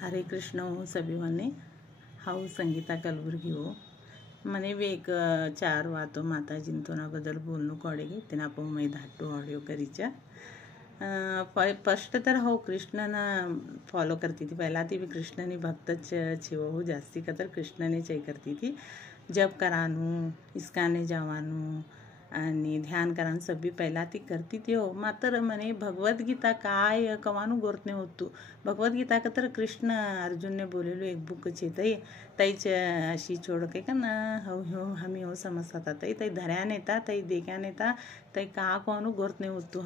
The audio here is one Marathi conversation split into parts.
हरे कृष्ण हो सभी मने हाऊ संगीता कलबुर्गी हो मने भी एक 4 वातो माताजीन तो ना बदल बोलणं कॉडेगे तेना पो मै धाटू ऑडियो करीच्या फर्स्ट तर हो कृष्णना फॉलो करती थी पहला थी भी कृष्णनी भक्तच छिवो हो जास्ती कतर कृष्णने चई करती थी जप करानू इस्काने जावानू आणि ध्यान करान सभी पहिला ती करती थी हो मात्र मने भगवत गीता काय कवानू गोरतने होतू भगवत गीता का तर कृष्ण अर्जुन ने बोलेलो एक बुक छे तईच अशी छोड़ के का ना हो हमी हो समजता तई तई धर्या नेता तई देखा नेता तई का कवानू गोरतने होतू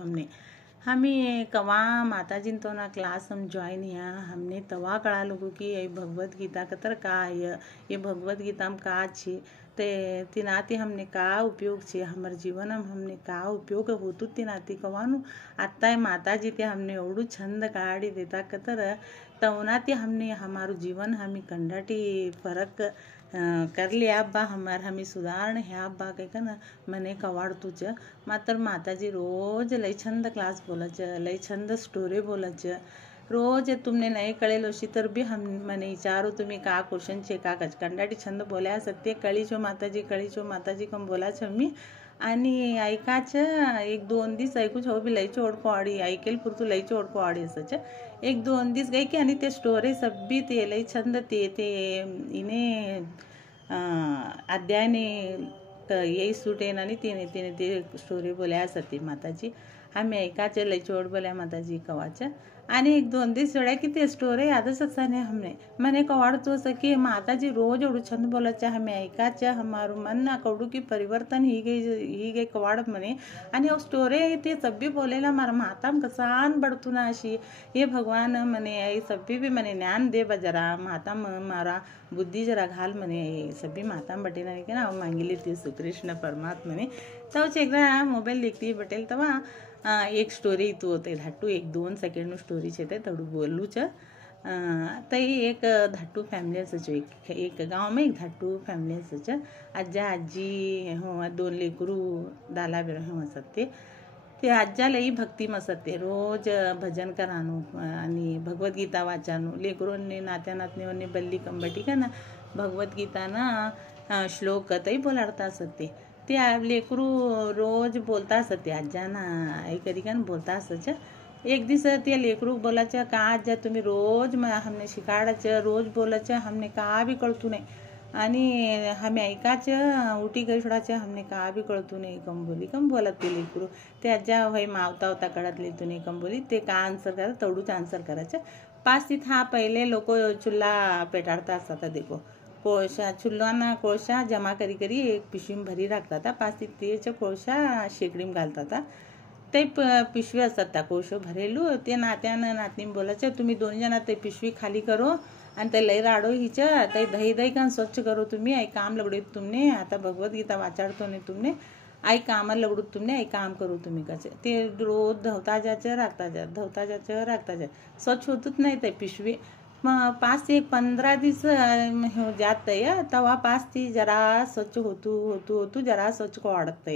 हमी कवा माताजीन तो ना क्लास हम ज्वाइन किया हमने तवा कड़ा लोगों की ये भगवत गीता का तर का ये भगवत गीता में का छे ते तिनाती हमने का उपयोग छे हमारे जीवन में हमने का उपयोग होतू तिनाती कवानू आता माताजी ते हमने एवढू छंद काढी देता कतर तवनाती हमने हमारू जीवन हमी कंडाटी फरक कर लिया बा हमी सुधारण ह्या बा काही का ना मने कवाडतूच मात्र माताजी रोज लय छंद क्लास बोलच लय छंद स्टोरी बोलच रोज तुमने नाही कळेल अशी तर भी हम मने विचारो तुम्ही का क्वेश्चन छे का कंडाटी छंद बोल्या सत्य कळीचो माताजी कम बोलाच मी आणि ऐकाच एक दोन दिस ऐकूच हो बी लयची ओळखो आडी ऐकेल पुरतू लयची ओळखो आडी असच एक दोन दिस गई की आणि ते स्टोरी सब्बी ते लय छंद ते इने अध्यायने यही सुटेन आणि तिने तिने ते स्टोरी बोल्या सती माताजी आम्ही ऐकाचे लय चोड बोल्या माताजी कवाच्या आणि एक दोन दिस जोड्या की ते स्टोरी यादच असने हमने मने कवाडतो की माताजी रोज एवढू छंद बोलायच्या हमें ऐकाच्या हमारू मन ना कवडू की परिवर्तन ही गई कवाड मने आणि स्टोरी ते सब्बी बोलेला मारा माताम कसान बढतू ना अशी हे भगवान मने आई सब्बी भी मने ज्ञान दे बजरा माता मारा बुद्धि जरा घाल मने सभी माता बटे ना के ना मांगिली ती कृष्ण परमात्मा ने तवच एकदा मोबाईल देखती बटेल तवा एक स्टोरी तू होते धाटू एक 2 सेकंड स्टोरी छे ते थोडू बोलूच तई एक धाटू फॅमिली असच एक गाव में एक धाटू फॅमिली असच आज्जा आजी हो 2 लेकरू दाला बेर हो असते ते आज्जा लई भक्ती मसते रोज भजन करानू आणि भगवत गीता वाचानू लेकरोंनी नात्या नातनीवरनी बल्ली कंबटी का ना भगवत गीता ना श्लोक तई बोलाडता असते ते लेकरू रोज बोलता असते आज्जा ना आई कधी का बोलता असच एक दिवस ते लेकरू बोलायचं का आज्जा तुम्ही रोज हमने शिकाडाचं रोज बोलायचं हमने का भी कळतू नाही आणि हमें ऐकाचं उठी गई सोडायचं हमने का भी कळतू नाही कम बोलत ते लेकरू ते आज्जा भाई मावता होता कळतले तू नाही कम बोली ते का आन्सर करा तेवढूच आन्सर करायचं 5 तिथ पहिले लोक चुल्हा पेटाडता असतात देखो कोळशा चुल्हाना कोळशा जमा करी एक पिशवी भरी राखतात 5 तिथेच कोळशा शेकडीम घालतात ते पिशवी असतात त्या कोळशो भरेलू ते नात्यानं नातनी बोलायचं तुम्ही 2 जण ते पिशवी खाली करो आणि ते लय राडो हिच्या ते दही का स्वच्छ करो तुम्ही आई काम लगडीत तुमने आता भगवत गीता वाचाडतो ने तुमने आई काम लगडूत तुमने आई काम करू तुम्ही कसे ते रोज धवता जायचं राखता जा स्वच्छ होतच नाही ते पिशवी 5 ते 15 दिवस हो जात तवा 5 ती जरा स्वच्छ होतू जरा स्वच्छ को वाढत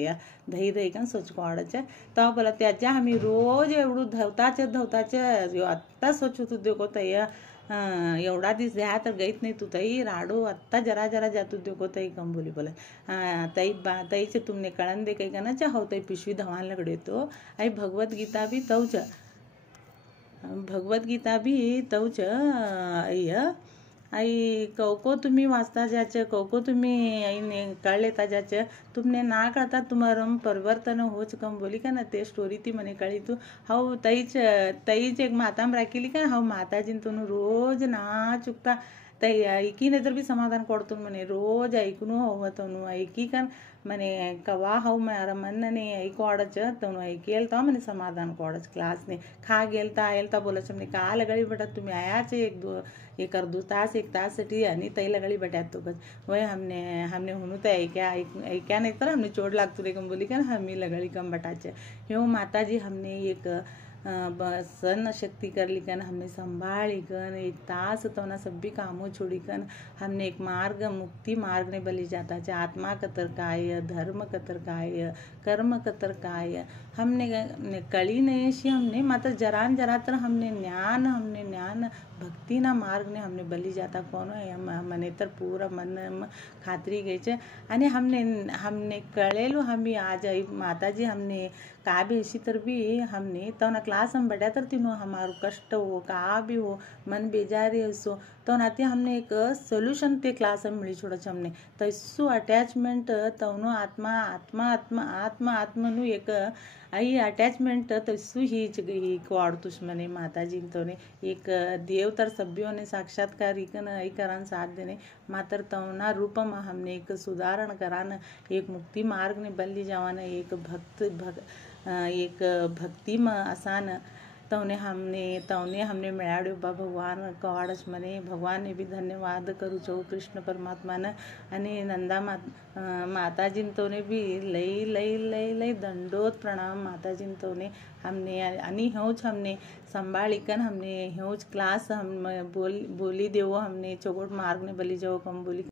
दही का स्वच्छ को वाढायचं तवा बोला त्याच्या आम्ही रोज एवढू धवताचे आत्ता स्वच्छ होतू देखो तय एवढा दिस द्या तर गईत नाही तू तई राडो आत्ता जरा जातू देखो तई कम बोली बोला तईचे तुमने कळन दे काही का ना हो तई पिशवी धवान लगडे तो आई भगवत गीता भी तवच आई कौको तुम्ही वाचता जायचं कौको तुम्ही आईने कळ लेता जायचं तुमने ना कळता तुम्हारा परिवर्तन होच कम बोली का ना ते स्टोरी ती मने कळी तू हाऊ तईच एक माताम राखीली का हाऊ माताजीन तुनु रोज ना चुकता तई ऐकी नाही तर बी समाधान कोडतो मने रोज ऐकून होवतनु ऐकी का मने कवा हाऊ मारा मन ने ऐको आडच तनु ऐकेल ता मने समाधान कोडच क्लास ने खा गेलता बोलच मने का लगड़ी बेटा तुम्ही आयाच एक अर्धो तास 1 तास साठी आणि तई लगड़ी बेटा तो बस वय हमने हुनु तो ऐक्या नहीं तर हमने चोट लागतो रे कम बोली का हमी लगड़ी कम बटाचे हो माताजी हमने एक सहन शक्ति कर लिकन हमने संभाली कन एक तास तो ना सभी कामों छोड़ी कन हमने एक मार्ग मुक्ति मार्ग ने बली जाता चाहे आत्मा कतर काय धर्म कतर काय कर्म कतर काय हमने कड़ी नहीं शी हमने मात्र जरान जरातर हमने ज्ञान भक्ति ना मार्ग ने हमने बली जाता कौन मने तर पूरा मन खात्री गई छे आणि हमने कळेलो हमी आज माताजी हमने का भी इसी तरह भी हमने तो ना क्लास हम बढ़ा तर तीनों हमारो कष्ट हो का भी हो मन बेजारी सो तो नाते हमने एक सोल्यूशन ते क्लास में मिली छोड़ हमने तो इसो अटैचमेंट तवनो आत्मा आत्मा आत्मा आत्मा आत्मा नु एक आई अटैचमेंट तो इसु ही वाड़तुस मने माताजी तो ने एक देव तर सभ्यों ने साक्षात्कार ई करान साथ देने मातर तवना रूप में हमने एक सुधारण करान एक मुक्ति मार्ग ने बल्ली जावान एक एक भक्ति में आसान तवने हमने मिळाड्यो बा भगवान कवाडच मने भगवान ने भी धन्यवाद करू छो कृष्ण परमात्मा ने आणि नंदा माताजीन तो ने भी लई दंडोत प्रणाम माताजीन तो ने हमने आणि हेच हमने संभाळीकन हमने हेच क्लास हम बोली देवो हमने चोगोट मार्ग ने बली जाओ कम बोली